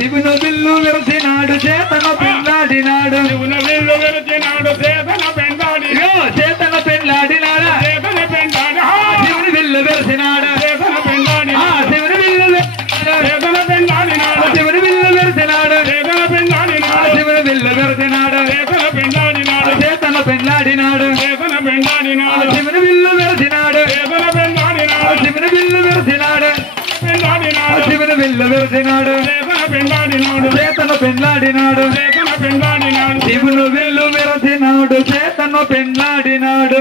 శివును విల్లు విరచినాడు చేతను పెండ్లాడినాడు శివును విల్లు విరచినాడు చేతన పెండ్లాడినాడు చేతను పెండ్లాడినాడా చేతన పెండ్లాడి శివుని విల్లు విరచినాడు చేతన పెండ్లాడినాడు శివుని విల్లు చేతన పెండ్లాడినాడు శివుని విల్లు విరచినాడు చేతన పెండ్లాడినాడు శివుని విల్లు విరచినాడు చేతన పెండ్లాడినాడు చేతను పెండ్లాడినాడు చేతన పెండ్లాడినాడు శివుని విల్లు విరచినాడు చేతన పెండ్లాడినాడు శివుని విల్లు విరచినాడు పెండ్లాడినాడు శివుని విల్లు విరచినాడు చేతన పెండ్లాడినాడు చేతను పెండ్లాడినాడు చేతన పెండ్లాడినాడు శివును విల్లు విరచినాడు చేతను పెండ్లాడినాడు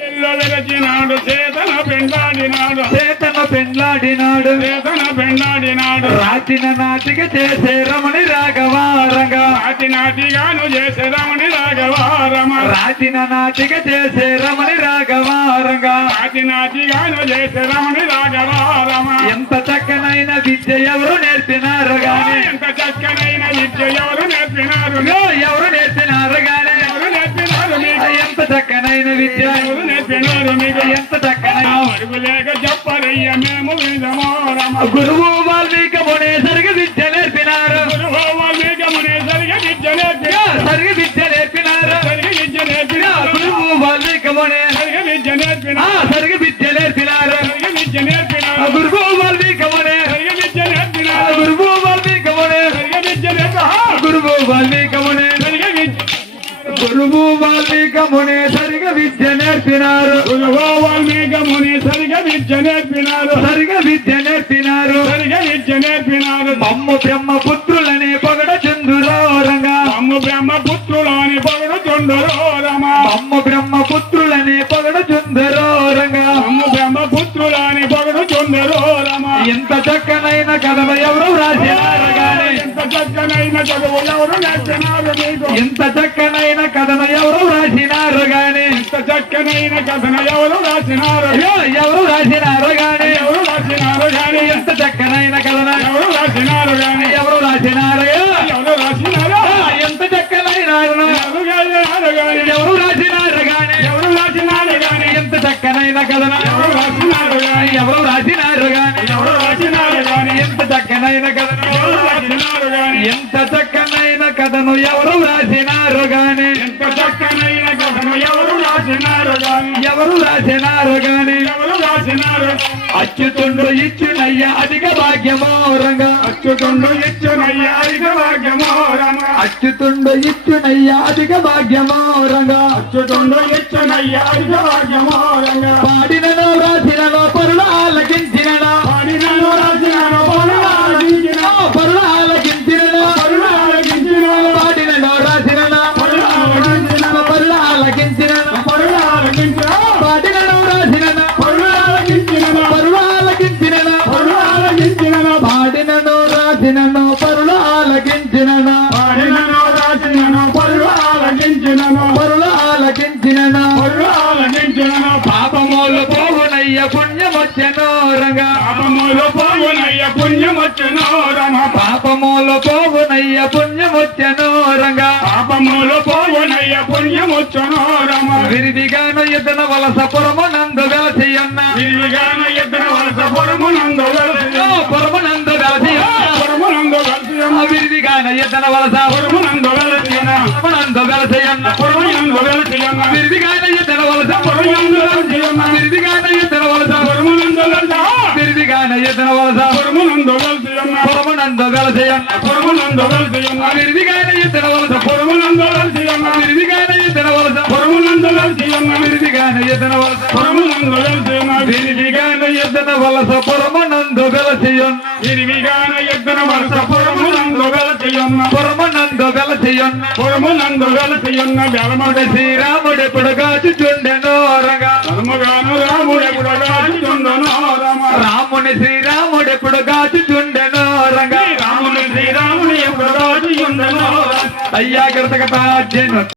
విల్లు విరచినాడు చేతన పెండ్లాడినాడు చేతను పెండ్లాడినాడు చేతన పెండ్లాడినాడు రాచిన నాటిక చేసే రమణి రాఘవారంగా నాటి నాటిగాను చేసే రమణి రాఘవారమ రాచిన నాటిక చేసే రమణి రాఘవారంగా నాటి నాటిగాను చేసే రమణి రాఘవారమ ఎంత చక్కనైన విద్య ఎవరు నేర్పినారు గాని ఎంత చక్కనైన విద్య ఎవరు నేర్పినారు ఎవరు నేర్పినారు గాని ఎవరు నేర్పినారు మీకు ఎంత చక్కనైన విద్య ఎవరు నేర్పినారు మీకు ఎంత చక్కనైన అడుగు లేక చెప్పరయ్య మేము విధమోరమ గురువు వాల్మీకి మునేసరికి విద్య నేర్పినారు గురువు వాల్మీకి మునేసరికి విద్య నేర్పినారు సరిగి విద్య నేర్పినారు సరిగి విద్య నేర్పినారు గురువు వాల్మీకి మునే సరిగి విద్య నేర్పినారు సరిగి విద్య నేర్పినారు సరిగి విద్య నేర్పినారు గురువు వాల్మీకి మునే సరిగి విద్య నేర్పినారు గురువు వాల్మీకి మునే సరిగి విద్య నేర్పినారు గురువు వాల్మీకి మునే సరిగి విద్య గురువు వాల్మీకి మునే సరిగా విద్య నేర్పినారు గురువు వాల్మీకి ముని సరిగా విద్య నేర్పినారు సరిగా విద్య నేర్పినారు సరిగా విద్య నేర్పినారు మమ్ము బ్రహ్మపుత్రులనే పొగడ చందురోరంగా మమ్ము బ్రహ్మపుత్రులని పొగడుచుండరో రమ మమ్ము బ్రహ్మపుత్రులనే పొగడ చందురోరంగా మమ్ము బ్రహ్మపుత్రులని పొగడుచుండరో రమ ఎంత చక్కనైన కథలు ఎవరు రాసినారు గాని ఎంత చక్కనైన చదువు ఎవరు నేర్పినారు మీకు ఎంత చక్కనైన కథను ఎవరు రాసినారు గాని ఎంత చక్కనైన కథను ఎవరు రాసినారు ఎవరు రాసినారు గాని ఎవరు రాసినారు గాని ఎంత చక్కనైన కథను ఎవరు రాసినారు గాని ఎవరు రాసినారు ఎవరు రాసినారు ఎంత చక్కనైన ఎవరు రాసినారు గాని ఎవరు రాసినారు గాని ఎవరు రాసినారు గాని ఎంత చక్కనైన కథను ఎవరు రాసినారు గాని ఎవరు రాసినారు గాని ఎవరు రాసినారు గాని ఎంత చక్కనైన కథను ఎవరు రాసినారు గాని ఎంత చక్కనైన కథను ఎవరు రాసినారు గాని ఎంత చక్కనైన కథను ఎవరు రాసినారు గాని ఎవరు రాసినారు గాని ఎవరు రాసినారు అచ్యుతుండు ఇచ్చునయ్య అధిక భాగ్యమోరంగా అచ్యుతుండు ఇచ్చునయ్య అధిక భాగ్యమోరమ అచ్యుతుండు ఇచ్చునయ్య అధిక భాగ్యమోరంగా అచ్యుతుండు ఇచ్చునయ్య అధిక భాగ్యమోరంగా పాడినను రాసినను పరులు ఆలకించినను పాడినను రాసినను పరులాలకించిన పరులు ఆలకించినను పరులాలకించినను పాడినను రాసినను పరులాలకించిన పరులు ఆలకించినను పరులాలకించిన పాడినను రాసినను పరులాలకించినను పరులు ఆలకించినను పరులాలకించినను పాడినను రాసినను పరులు ఆలకించినను పాడినను రాసినను పరులాలకించినను పరులు ఆలకించినను పరులాలకించినను పాపములు పోవునయ్య పుణ్యమొచ్చెను రంగా పాపములు పోవునయ్య పుణ్యమొచ్చును రమ పాపములు పోవునయ్య పుణ్యమొచ్చెను రంగా పాపములు పోవునయ్య పుణ్యమొచ్చును రమ విరిదిగాను ఇతన వలస పురమునందు వెలసియున్న విరిగాన ఇద్దరు వలస పొరమునందు వెలసి పురమునందు వెలసియున్న పొరమునందు వెలసి విరిదిగాను ఇతన వలస పొరమునందు వెలసిన పురమునందు వెలసియున్న పొరమునందు వెలసిన విరిదిగాను ఇతన వలస పొరమునందు వెలసిన విరిదిగాను ఇతన వలస పొరమునందు వెలస విరిదిగాను ఇతన వలస పొరమునందు వెలసిన పురమునందు వెలసియున్న పొరమునందు వెలసిన విరిదిగాను ఇతన వలస పొరమునందు వెలసిన విరిదిగాను ఇతన వలస పొరమునందు వెలసిన విరిదిగాను ఇతన వలస పొరమునందు వెలసిన విరిదిగాను ఇతన వలస పురమునందు వెలసియున్న విరిగాన ఇద్దరు వలస పొరమునందు వెలసిన పురమునందు వెలసియున్న పొరమునందు వెలసిన బెలమడి శ్రీరాముడెప్పుడు కాచుచుండెను రంగా ధర్మగాను రాముడెప్పుడు రాజుచుండను రమ రాముని శ్రీరాముడెప్పుడు కాచుచుండెను రంగా రాముని శ్రీరాముని ఎప్పుడు రాజుచుండను అయ్యా కృతకథ